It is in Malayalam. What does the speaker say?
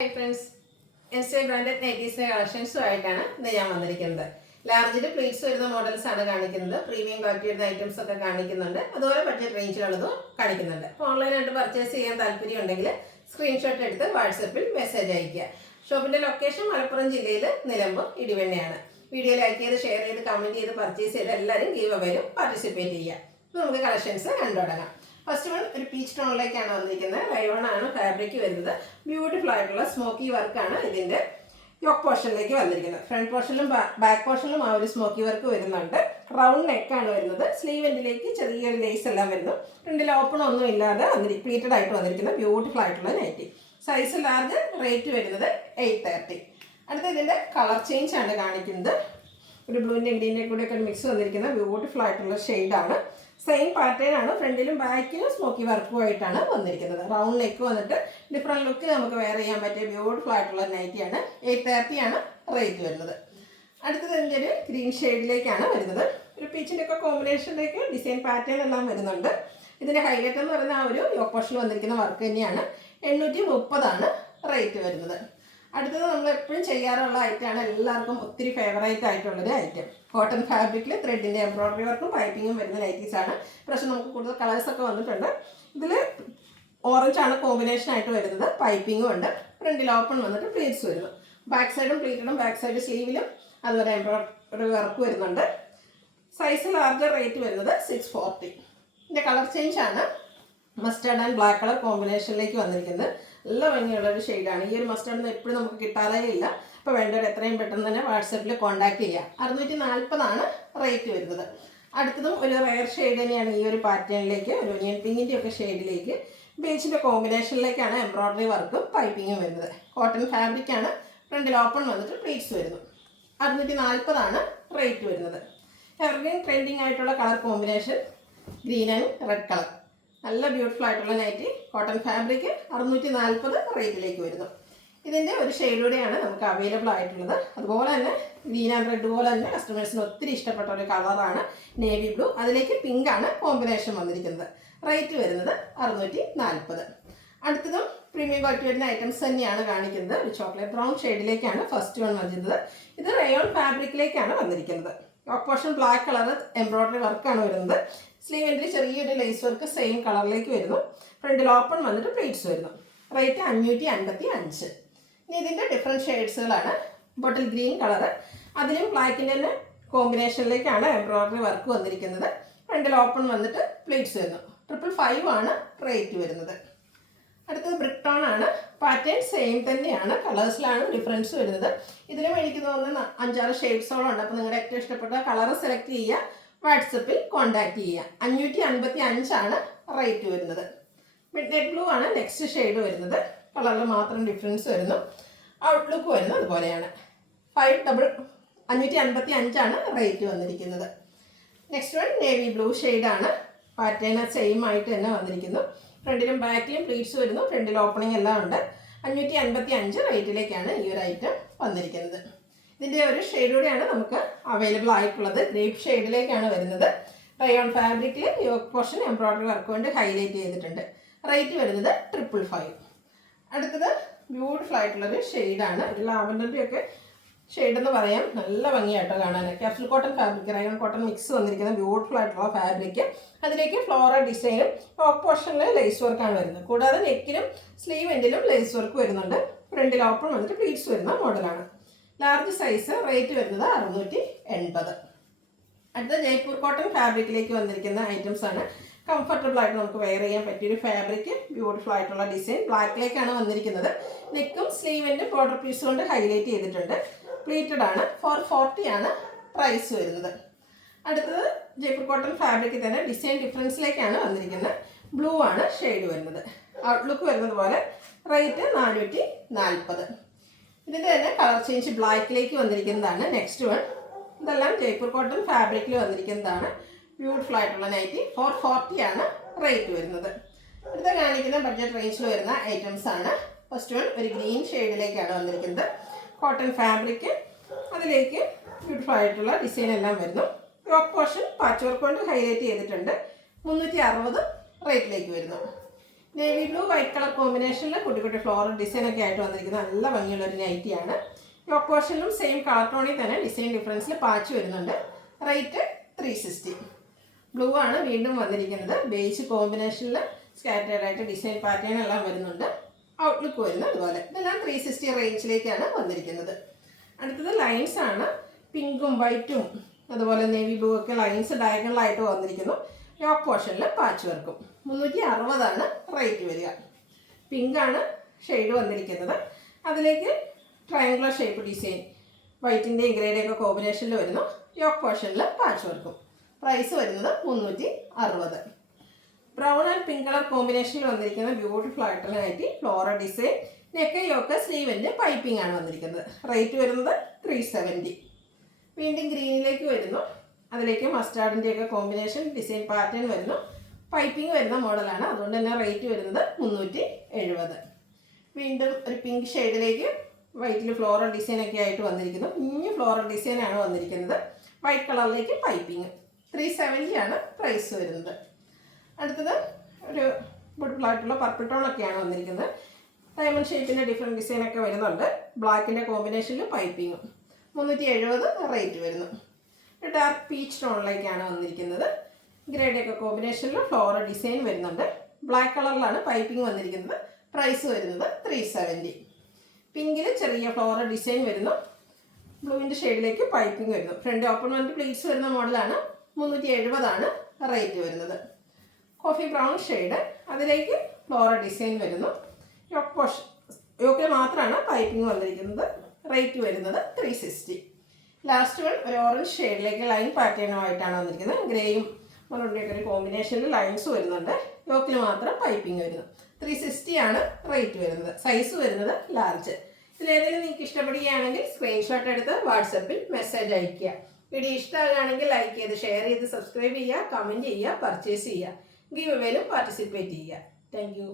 ഹായ് ഫ്രണ്ട്സ്, എൻസ്റ്റേ ബ്രാൻഡഡ് നൈറ്റീസിൻ്റെ കളക്ഷൻസുമായിട്ടാണ് ഇന്ന് ഞാൻ വന്നിരിക്കുന്നത്. ലാർജിൽ പ്ലീറ്റ്സ് വരുന്ന മോഡൽസ് ആണ് കാണിക്കുന്നത്. പ്രീമിയം ക്വാളിറ്റി വരുന്ന ഐറ്റംസ് ഒക്കെ കാണിക്കുന്നുണ്ട്. അതുപോലെ ബഡ്ജറ്റ് റേഞ്ചിലുള്ളതും കാണിക്കുന്നുണ്ട്. അപ്പോൾ ഓൺലൈനായിട്ട് പർച്ചേസ് ചെയ്യാൻ താല്പര്യം ഉണ്ടെങ്കിൽ സ്ക്രീൻഷോട്ട് എടുത്ത് വാട്സപ്പിൽ മെസ്സേജ് അയയ്ക്കുക. ഷോപ്പിൻ്റെ ലൊക്കേഷൻ മലപ്പുറം ജില്ലയിൽ നിലമ്പൂർ ഇടിവണ്ണയാണ്. വീഡിയോ ലൈക്ക് ചെയ്ത് ഷെയർ ചെയ്ത് കമൻറ്റ് ചെയ്ത് പർച്ചേസ് ചെയ്ത് എല്ലാവരും ഗീവ് അവേയിലും പാർട്ടിസിപ്പേറ്റ് ചെയ്യുക. അപ്പോൾ നമുക്ക് കളക്ഷൻസ് കണ്ടു തുടങ്ങാം. ഫസ്റ്റ് വൺ ഒരു പീച്ച് ടോണിലേക്കാണ് വന്നിരിക്കുന്നത്. ലൈവൺ ആണ് ഫാബ്രിക് വരുന്നത്. ബ്യൂട്ടിഫുൾ ആയിട്ടുള്ള സ്മോക്കി വർക്കാണ് ഇതിൻ്റെ യോക്ക് പോർഷനിലേക്ക് വന്നിരിക്കുന്നത്. ഫ്രണ്ട് പോർഷനിലും ബാക്ക് പോർഷനിലും ആ ഒരു സ്മോക്കി വർക്ക് വരുന്നുണ്ട്. റൗണ്ട് നെക്കാണ് വരുന്നത്. സ്ലീവ് എൻഡിലേക്ക് ചെറിയൊരു ലേസ് എല്ലാം വരുന്നു. ഫ്രണ്ടിൽ ഓപ്പൺ ഒന്നും ഇല്ലാതെ പ്ലീറ്റഡ് ആയിട്ട് വന്നിരിക്കുന്ന ബ്യൂട്ടിഫുൾ ആയിട്ടുള്ള നൈറ്റി. Size large. റേറ്റ് വരുന്നത് 830. അടുത്ത ഇതിൻ്റെ കളർ ചേഞ്ച് ആണ് കാണിക്കുന്നത്. ഒരു ബ്ലൂവിൻ്റെ ഗ്രീൻ്റെ കൂടെ ഒക്കെ മിക്സ് വന്നിരിക്കുന്ന ബ്യൂട്ടിഫുൾ ആയിട്ടുള്ള ഷെയ്ഡാണ്. സെയിം പാറ്റേൺ ആണ്. ഫ്രണ്ടിലും ബാക്കിലും സ്മോക്കി വർക്കുമായിട്ടാണ് വന്നിരിക്കുന്നത്. റൗണ്ട് നെക്ക് വന്നിട്ട് ഡിഫറെൻറ്റ് ലുക്ക് നമുക്ക് വെയർ ചെയ്യാൻ പറ്റിയ ബ്യൂട്ടിഫുൾ ആയിട്ടുള്ള നൈറ്റിയാണ്. 830 ആണ് റേറ്റ് വരുന്നത്. അടുത്തത് ഇതിൻ്റെ ഒരു ഗ്രീൻ ഷെയ്ഡിലേക്കാണ് വരുന്നത്. ഒരു പീച്ചിൻ്റെ ഒക്കെ കോമ്പിനേഷനിലേക്ക് ഡിസൈൻ പാറ്റേൺ എല്ലാം വരുന്നുണ്ട്. ഇതിൻ്റെ ഹൈലൈറ്റ് എന്ന് പറയുന്ന ആ ഒരു യോക്ക് പോർഷനിൽ വന്നിരിക്കുന്ന വർക്ക് തന്നെയാണ്. 830 ആണ് റേറ്റ് വരുന്നത്. അടുത്തത് നമ്മൾ എപ്പോഴും ചെയ്യാറുള്ള ഐറ്റമാണ്. എല്ലാവർക്കും ഒത്തിരി ഫേവറേറ്റ് ആയിട്ടുള്ളൊരു ഐറ്റം. കോട്ടൺ ഫാബ്രിക്കിൽ ത്രെഡിൻ്റെ എംബ്രോയ്ഡറി വർക്കും പൈപ്പിങ്ങും വരുന്ന നൈറ്റീസാണ്. പക്ഷേ നമുക്ക് കൂടുതൽ കളേഴ്സൊക്കെ വന്നിട്ടുണ്ട്. ഇതിൽ ഓറഞ്ചാണ് കോമ്പിനേഷൻ ആയിട്ട് വരുന്നത്. പൈപ്പിങ്ങും ഉണ്ട്. ഫ്രണ്ടിൽ ഓപ്പൺ വന്നിട്ട് പ്ലീറ്റ്സ് വരുന്നു. ബാക്ക് സൈഡും പ്ലീറ്റഡും ബാക്ക് സൈഡ് സ്ലീവിലും അതുപോലെ എംബ്രോയ്ഡറി വർക്ക് വരുന്നുണ്ട്. Size larger. റേറ്റ് വരുന്നത് 640. ഇതിൻ്റെ കളർ ചേഞ്ച് ആണ്. മസ്റ്റേർഡ് ആൻഡ് ബ്ലാക്ക് കളർ കോമ്പിനേഷനിലേക്ക് വന്നിരിക്കുന്നത്. നല്ല ഭംഗിയുള്ളൊരു ഷെയ്ഡാണ്. ഈ ഒരു മസ്റ്റേർഡ് എപ്പോഴും നമുക്ക് കിട്ടാറേ ഇല്ല. അപ്പോൾ വേണ്ടവർ എത്രയും പെട്ടെന്ന് തന്നെ വാട്സപ്പിൽ കോൺടാക്ട് ചെയ്യുക. 640 ആണ് റേറ്റ് വരുന്നത്. അടുത്തതും ഒരു റെയർ ഷെയ്ഡ് തന്നെയാണ്. ഈ ഒരു പാറ്റേണിലേക്ക് ഒരു ഒനിയൻ പിങ്കിൻ്റെ ഒക്കെ ഷെയ്ഡിലേക്ക് ബേസിൻ്റെ കോമ്പിനേഷനിലേക്കാണ് എംബ്രോയ്ഡറി വർക്കും പൈപ്പിങ്ങും വരുന്നത്. കോട്ടൺ ഫാബ്രിക്കാണ്. ഫ്രണ്ടിൽ ഓപ്പൺ വന്നിട്ട് പ്ലീറ്റ്സ് വരുന്നു. 640 ആണ് റേറ്റ് വരുന്നത്. എവർഗ്രീൻ ട്രെൻഡിങ് ആയിട്ടുള്ള colour combination green and red colour. നല്ല ബ്യൂട്ടിഫുൾ ആയിട്ടുള്ള നൈറ്റി. Cotton fabric. 640 റേറ്റിലേക്ക് വരുന്നു. ഇതിൻ്റെ ഒരു ഷെയ്ഡൂടെയാണ് നമുക്ക് അവൈലബിൾ ആയിട്ടുള്ളത്. അതുപോലെ തന്നെ ഗ്രീൻ ആൻഡ് റെഡ് പോലെ തന്നെ കസ്റ്റമേഴ്സിന് ഒത്തിരി ഇഷ്ടപ്പെട്ട ഒരു കളറാണ് നേവി ബ്ലൂ. അതിലേക്ക് പിങ്ക് ആണ് കോമ്പിനേഷൻ വന്നിരിക്കുന്നത്. റേറ്റ് വരുന്നത് 640. അടുത്തതും പ്രീമിയം ക്വാളിറ്റി വരുന്ന ഐറ്റംസ് തന്നെയാണ് കാണിക്കുന്നത്. ഒരു ചോക്ലേറ്റ് ബ്രൗൺ ഷെയ്ഡിലേക്കാണ് ഫസ്റ്റ് വൺ വന്നിരുന്നത്. ഇത് റയോൺ ഫാബ്രിക്കിലേക്കാണ് വന്നിരിക്കുന്നത്. Yoke portion black colour embroidery വർക്കാണ് വരുന്നത്. സ്ലീവ് എൻഡിൽ ചെറിയൊരു ലേസ് വർക്ക് സെയിം കളറിലേക്ക് വരുന്നു. ഫ്രണ്ടിൽ ഓപ്പൺ വന്നിട്ട് പ്ലീറ്റ്സ് വരുന്നു. റേറ്റ് 555. ഇനി ഇതിൻ്റെ ഡിഫറെൻറ്റ് ഷെയ്ഡ്സുകളാണ്. Bottle green colour. അതിലും ബ്ലാക്കിൻ്റെ തന്നെ കോമ്പിനേഷനിലേക്കാണ് എംബ്രോയ്ഡറി വർക്ക് വന്നിരിക്കുന്നത്. ഫ്രണ്ടിൽ ഓപ്പൺ വന്നിട്ട് പ്ലീറ്റ്സ് വരുന്നു. 555 ആണ് റേറ്റ് വരുന്നത്. അടുത്തത് ബ്രിക്ക് ടോൺ ആണ്. പാറ്റേൺ സെയിം തന്നെയാണ്. കളേഴ്സിലാണ് ഡിഫറൻസ് വരുന്നത്. ഇതിലും എനിക്ക് തോന്നുന്ന 5-6 ഷെയ്ഡ്സോളം ഉണ്ട്. അപ്പോൾ നിങ്ങളുടെ ഏറ്റവും ഇഷ്ടപ്പെട്ട കളർ സെലക്ട് ചെയ്യുക. വാട്സപ്പിൽ കോൺടാക്ട് ചെയ്യുക. 555 ആണ് റേറ്റ് വരുന്നത്. മിഡ് നൈറ്റ് ബ്ലൂ ആണ് നെക്സ്റ്റ് ഷെയ്ഡ് വരുന്നത്. കളറിൽ മാത്രം ഡിഫറൻസ് വരുന്നു. ഔട്ട്ലുക്ക് വരുന്നത് അതുപോലെയാണ്. 555 ആണ് റേറ്റ് വന്നിരിക്കുന്നത്. നെക്സ്റ്റ് വൺ നേവി ബ്ലൂ ഷെയ്ഡാണ്. പാറ്റേൺ സെയിം ആയിട്ട് തന്നെ വന്നിരിക്കുന്നു. ഫ്രണ്ടിലും ബാക്കിലും പ്ലീറ്റ്സ് വരുന്നു. ഫ്രണ്ടിൽ ഓപ്പണിംഗ് എല്ലാം ഉണ്ട്. 555 റേറ്റിലേക്കാണ് ഈ ഒരു ഐറ്റം വന്നിരിക്കുന്നത്. ഇതിൻ്റെ ഒരു ഷെയ്ഡൂടെയാണ് നമുക്ക് അവൈലബിൾ ആയിട്ടുള്ളത്. ഗ്രേപ്പ് ഷെയ്ഡിലേക്കാണ് വരുന്നത്. റയോൺ ഫാബ്രിക്കിൽ യോക്ക് പോർഷൻ എംബ്രോയ്ഡറി വർക്ക് കൊണ്ട് ഹൈലൈറ്റ് ചെയ്തിട്ടുണ്ട്. റേറ്റ് വരുന്നത് 555. അടുത്തത് ബ്യൂട്ടിഫുൾ ആയിട്ടുള്ളൊരു ഷെയ്ഡാണ്. ഒരു ലാവൻഡറിൻ്റെ ഒക്കെ ഷെയ്ഡെന്ന് പറയാം. നല്ല ഭംഗിയായിട്ടോ കാണാൻ. Capsule cotton fabric rayon cotton mix വന്നിരിക്കുന്ന ബ്യൂട്ടിഫുൾ ആയിട്ടുള്ള ഫാബ്രിക്. അതിലേക്ക് ഫ്ലോറൽ ഡിസൈനും ടോപ്പ് പോർഷനിൽ ലേസ് വർക്കാണ് വരുന്നത്. കൂടാതെ നെക്കിലും സ്ലീവ് എൻഡിലും ലേസ് വർക്ക് വരുന്നുണ്ട്. ഫ്രണ്ടിൽ ഓപ്പൺ വന്നിട്ട് പ്ലീറ്റ്സ് വരുന്ന മോഡലാണ്. Large size. റേറ്റ് വരുന്നത് 680. അടുത്ത ജയ്പൂർ കോട്ടൺ ഫാബ്രിക്കിലേക്ക് വന്നിരിക്കുന്ന ഐറ്റംസ് ആണ്. കംഫർട്ടബിൾ ആയിട്ട് നമുക്ക് വെയർ ചെയ്യാൻ പറ്റിയൊരു ഫാബ്രിക്. ബ്യൂട്ടിഫുൾ ആയിട്ടുള്ള ഡിസൈൻ. ബ്ലാക്കിലേക്കാണ് വന്നിരിക്കുന്നത്. നെക്കും സ്ലീവിൻ്റെ ബോർഡർ പീസ് കൊണ്ട് ഹൈലൈറ്റ് ചെയ്തിട്ടുണ്ട്. പ്ലീറ്റഡ് ആണ്. 440 ആണ് പ്രൈസ് വരുന്നത്. അടുത്തത് ജയ്പൂർ കോട്ടൺ ഫാബ്രിക്കിൽ തന്നെ ഡിസൈൻ ഡിഫറൻസിലേക്കാണ് വന്നിരിക്കുന്നത്. ബ്ലൂ ആണ് ഷെയ്ഡ് വരുന്നത്. ഔട്ട്ലുക്ക് വരുന്നത് പോലെ. റേറ്റ് 440. ഇതിൻ്റെ തന്നെ കളർ ചേഞ്ച് ബ്ലാക്കിലേക്ക് വന്നിരിക്കുന്നതാണ് നെക്സ്റ്റ് വൺ. ഇതെല്ലാം ജയ്പൂർ കോട്ടൺ ഫാബ്രിക്കിൽ വന്നിരിക്കുന്നതാണ്. ബ്യൂട്ടിഫുൾ ആയിട്ടുള്ള നൈറ്റി. 440 ആണ് റേറ്റ് വരുന്നത്. അടുത്ത കാണിക്കുന്ന ബഡ്ജറ്റ് റേഞ്ചിൽ വരുന്ന ഐറ്റംസ് ആണ്. ഫസ്റ്റ് വൺ ഒരു ഗ്രീൻ ഷെയ്ഡിലേക്കാണ് വന്നിരിക്കുന്നത്. Cotton fabric. അതിലേക്ക് ബ്യൂട്ടിഫുൾ ആയിട്ടുള്ള ഡിസൈൻ എല്ലാം വരുന്നു. യോക്ക് പോർഷൻ പാച്ച് വർക്ക് കൊണ്ട് ഹൈലൈറ്റ് ചെയ്തിട്ടുണ്ട്. 360 റേറ്റിലേക്ക് വരുന്നു. നേവി ബ്ലൂ വൈറ്റ് കളർ കോമ്പിനേഷനിൽ കുട്ടി കുട്ടി ഫ്ലോറൽ ഡിസൈനൊക്കെ ആയിട്ട് വന്നിരിക്കുന്ന നല്ല ഭംഗിയുള്ളൊരു നൈറ്റിയാണ്. യോക്ക് പോർഷനിലും സെയിം കളർ ടോണിൽ തന്നെ ഡിസൈൻ ഡിഫറൻസിൽ പാച്ച് വരുന്നുണ്ട്. റേറ്റ് 360. ബ്ലൂ ആണ് വീണ്ടും വന്നിരിക്കുന്നത്. ബേജ് കോമ്പിനേഷനിൽ സ്കാറ്റേർഡ് ആയിട്ട് ഡിസൈൻ പാറ്റേൺ എല്ലാം വരുന്നുണ്ട്. ഔട്ട്ലുക്ക് വരുന്നത് അതുപോലെ. ഇതെല്ലാം 360 റേഞ്ചിലേക്കാണ് വന്നിരിക്കുന്നത്. അടുത്തത് ലൈൻസ് ആണ്. പിങ്കും വൈറ്റും അതുപോലെ നേവി ബ്ലൂ ഒക്കെ ലൈൻസ് ഡയഗണലായിട്ട് വന്നിരിക്കുന്നു. യോക്ക് പോർഷനിൽ പാച്ച് വർക്കും. 360 റേറ്റ് വരിക. പിങ്കാണ് ഷെയ്ഡ് വന്നിരിക്കുന്നത്. അതിലേക്ക് ട്രയാങ്കുലർ ഷേപ്പ് ഡിസൈൻ വൈറ്റിൻ്റെയും ഗ്രേയുടെയൊക്കെ കോമ്പിനേഷനിൽ വരുന്നു. യോക്ക് പോർഷനിൽ പാച്ച് വർക്കും. പ്രൈസ് വരുന്നത് 360. ബ്രൗൺ ആൻഡ് പിങ്ക് കളർ കോമ്പിനേഷനിൽ വന്നിരിക്കുന്ന ബ്യൂട്ടിഫുൾ ആയിട്ടുള്ള nighty floral design neck yoke സ്ലീവിൻ്റെ പൈപ്പിംഗ് ആണ് വന്നിരിക്കുന്നത്. റേറ്റ് വരുന്നത് 370. വീണ്ടും ഗ്രീനിലേക്ക് വരുന്നു. അതിലേക്ക് മസ്റ്റാർഡിൻ്റെയൊക്കെ കോമ്പിനേഷൻ ഡിസൈൻ പാറ്റേൺ വരുന്നു. പൈപ്പിംഗ് വരുന്ന മോഡലാണ്. അതുകൊണ്ട് തന്നെ റേറ്റ് വരുന്നത് 370. വീണ്ടും ഒരു പിങ്ക് ഷെയ്ഡിലേക്ക് വൈറ്റിൽ ഫ്ലോറൽ ഡിസൈനൊക്കെ ആയിട്ട് വന്നിരിക്കുന്നു. കുഞ്ഞു ഫ്ലോറൽ ഡിസൈനാണ് വന്നിരിക്കുന്നത്. White കളറിലേക്ക് piping. 370 പ്രൈസ് വരുന്നത്. അടുത്തത് ഒരു ബ്യൂട്ടിഫുൾ ആയിട്ടുള്ള പർപ്പിൾ ടോണൊക്കെയാണ് വന്നിരിക്കുന്നത്. ഡയമണ്ട് ഷേപ്പിൻ്റെ ഡിഫറെൻറ്റ് ഡിസൈനൊക്കെ വരുന്നുണ്ട്. ബ്ലാക്കിൻ്റെ കോമ്പിനേഷനിൽ പൈപ്പിങ്ങും. 370 റേറ്റ് വരുന്നു. ഒരു ഡാർക്ക് പീച്ച് ടോണിലേക്കാണ് വന്നിരിക്കുന്നത്. ഗ്രേഡൊക്കെ കോമ്പിനേഷനിൽ ഫ്ലോറൽ ഡിസൈൻ വരുന്നുണ്ട്. ബ്ലാക്ക് കളറിലാണ് പൈപ്പിംഗ് വന്നിരിക്കുന്നത്. പ്രൈസ് വരുന്നത് 370. പിങ്കിൽ ചെറിയ ഫ്ലോറൽ ഡിസൈൻ വരുന്നു. ബ്ലൂവിൻ്റെ ഷെയ്ഡിലേക്ക് പൈപ്പിംഗ് വരുന്നു. ഫ്രണ്ട് ഓപ്പൺ വന്നിട്ട് പ്ലീറ്റ്സ് വരുന്ന മോഡലാണ്. 370 റേറ്റ് വരുന്നത്. കോഫി ബ്രൗൺ ഷെയ്ഡ്, അതിലേക്ക് ഫ്ലോറൽ ഡിസൈൻ വരുന്നു. യോക്കിൽ മാത്രമാണ് പൈപ്പിംഗ് വന്നിരിക്കുന്നത്. റേറ്റ് വരുന്നത് 360. ലാസ്റ്റ് വൺ ഒരു ഓറഞ്ച് ഷെയ്ഡിലേക്ക് ലൈൻ പാറ്റേണുമായിട്ടാണ് വന്നിരിക്കുന്നത്. ഗ്രേയും മറുപടിയൊക്കെ ഒരു കോമ്പിനേഷനിൽ ലൈൻസ് വരുന്നുണ്ട്. യോക്കിൽ മാത്രം പൈപ്പിംഗ് വരുന്നു. 360 റേറ്റ് വരുന്നത്. സൈസ് വരുന്നത് ലാർജ്. ഇതിലേതെങ്കിലും നിങ്ങൾക്ക് ഇഷ്ടപ്പെടുകയാണെങ്കിൽ സ്ക്രീൻഷോട്ട് എടുത്ത് വാട്സപ്പിൽ മെസ്സേജ് അയയ്ക്കുക. വീഡിയോ ഇഷ്ടമാകുകയാണെങ്കിൽ ലൈക്ക് ചെയ്ത് ഷെയർ ചെയ്ത് സബ്സ്ക്രൈബ് ചെയ്യുക, കമൻറ്റ് ചെയ്യുക, പർച്ചേസ് ചെയ്യുക. ഗീവ് അവേയിലും പാർട്ടിസിപ്പേറ്റ് ചെയ്യുക. Thank you.